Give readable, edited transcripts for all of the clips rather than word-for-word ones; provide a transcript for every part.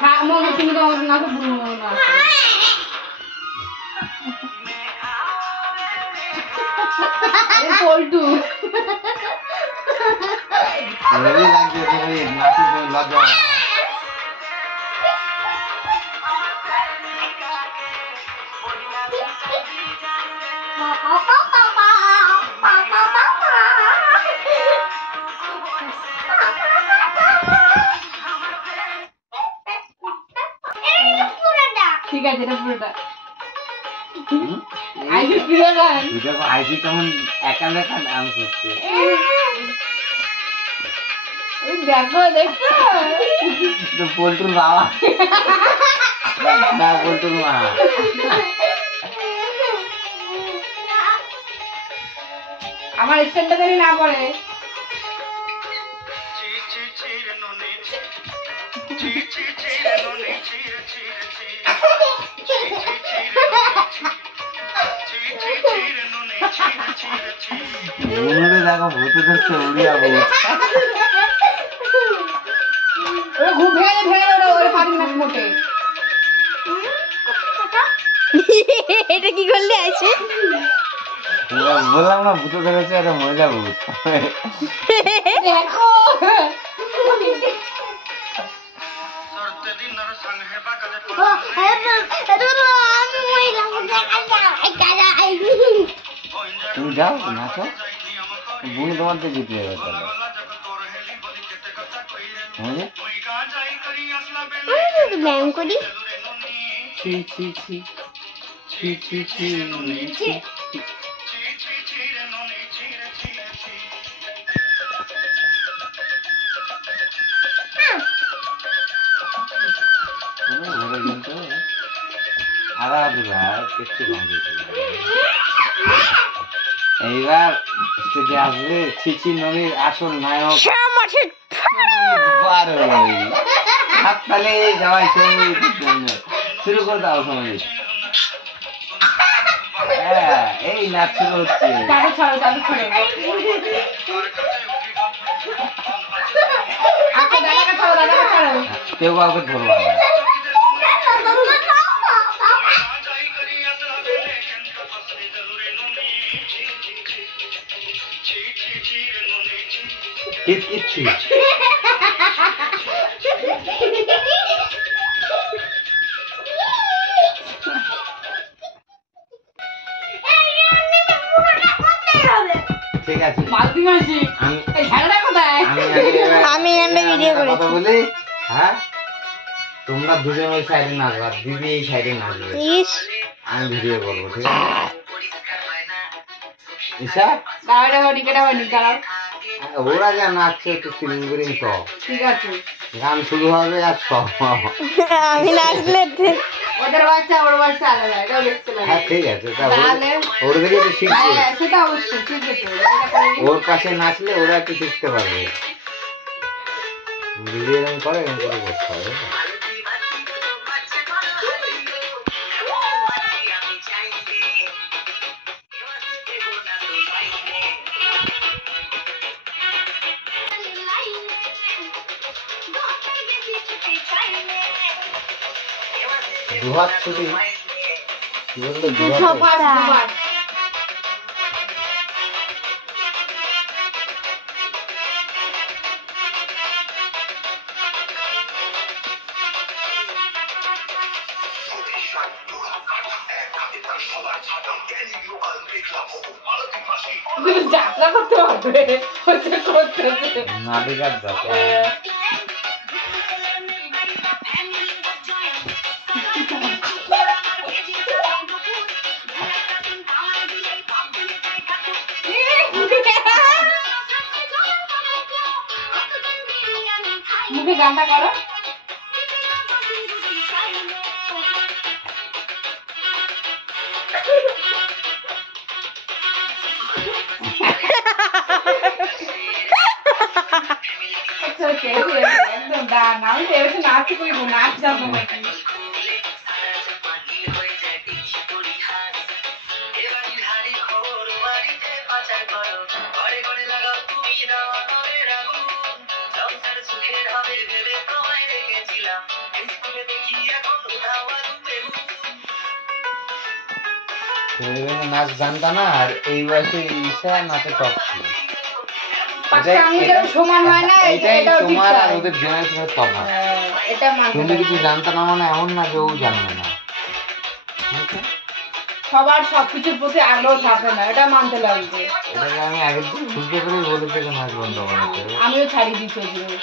হ্যাঁ মনে তুমি তো আমার নাকে ভুল না আরে পল্টু রেডি লাগছে তুমি নাচে তুমি লজ্জা ঠিক আছে এটা পুরোটা আইসি প্রিয় গান দেখো আইসি কেমন একা একা ডান্স করছে দেখো দেখছো তো পল্টুর বাবা না পল্টুর মা আমার স্ট্যান্ডটা জানি না পড়ে মনে দেখো ভূতে ধরছে উড়িয়া ভূত ওরা ঘুম ভেঙে ভেঙে ওরা পাবি না মোটে এটা কি করলে আছে বললাম না ভূতে ধরেছে একটা মহিলা ভূত দেখো তুমি যাও নাচো বুনু তোমার তো জিতে যাবে তাহলে ব্যায়াম করি ছি ছি ছি ছি ছি ছি ছি কিন্তু আলাদা কিছু এইবার স্টেজে আসবে ছিচি নদীর আসল নায়ক হাততালি সবাই শুরু করে দাও সময় হ্যাঁ এই নাচ শুরু হচ্ছে কেউ কাউকে ধরবো না কিচ্ছু ঠিক আছে আমি ভিডিও করি কথা বলি হ্যাঁ তোমরা দুজন ওই সাইডে নাচবা দিদি এই সাইডে নাচবে আমি ভিডিও করবো ঠিক আছে ঈশা ওরা যা নাচছে একটু ফিল্ম করিং তো ঠিক আছে গান শুরু হবে আর সব আমি নাচলে ওদের বাচ্চা ওর বাচ্চা আলাদা এটাও দেখতে লাগে হ্যাঁ ঠিক আছে ওর থেকে একটু শিখবে সেটা অবশ্যই ঠিক আছে ওর পাশে নাচলে ওরা একটু শিখতে পারবে দিদি এরকম করে এরকম করে বসতে হবে দুহাত ছুটি কি বলতো দুহাত যাত্রা করতে হবে করতে নাবিকার যাত্রা মুখে গানটা করো একদম ডান আমি তো এসে নাচ করবো নাচ যাবো মেরুবেন নাচ জানতা না, আর এই বয়সে ঈশা নাচে টপ ছিল। পাঁচটা আঙুলের সমান হয় না, এটাই এটাও ঠিক তোমার আর তাই। ওদের জেনারেশনের তফাৎ। এটা মানতে তুমি পারি। কিছু জানতা না মানে এমন না যে ও জানবে না, বুঝছো? সবার সবকিছুর প্রতি আগ্রহ থাকে না, এটা মানতে লাগবে। এটাকে আমি আগের দিন বুঝতে পেরে বলেছি যে নাচ বন্ধ করতে। আমিও ছাড়ি দিচ্ছি ওগুলো।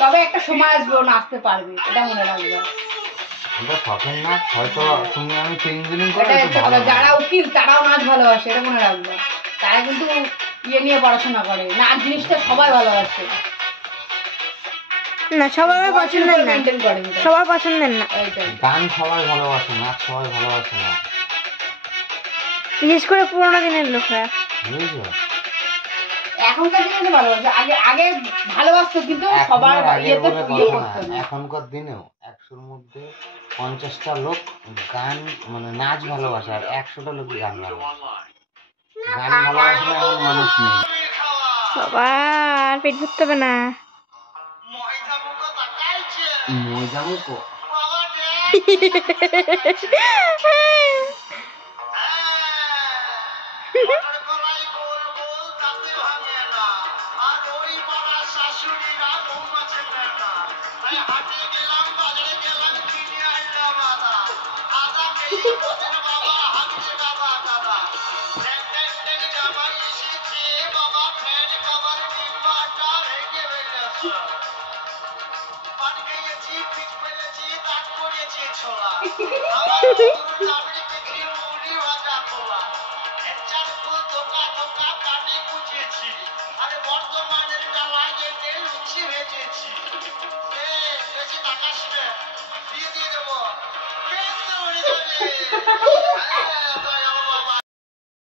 তবে একটা সময় আসবে ও নাচতে পারবে, এটা মনে রাখবে। আমরা শখের নাচ হয়তো তুমি আমি ট্রেনিং করে এটা একটু হচ্ছে ভালো কথা, যারা উকিল তারাও নাচ ভালোবাসে, এটা মনে রাখবে। তারা কিন্তু ইয়ে নিয়ে পড়াশোনা করে, নাচ জিনিসটা সবাই ভালোবাসে। না সবার পছন্দের না, মেনটেন করে এটা। সবার পছন্দের না, এইটাই। গান সবাই ভালোবাসে, নাচ সবাই ভালোবাসে না, বিশেষ করে পুরোনো দিনের লোকরা। বুঝছো? এখনকার দিনে ভালোবাসে, আগে আগে ভালোবাসতো কিন্তু সবার এখনের আগে ইয়েতে বলে ইয়ে কথা করতো না, না। এখনকার দিনেও 100-র মধ্যে 50টা লোক গান মানে নাচ ভালোবাসে, আর 100টা লোক গান ভালোবাসে। গান ভালোবাসে না এমন মানুষ নেই। বাবা আর পেট ভরতে হবে না। মজা মুখো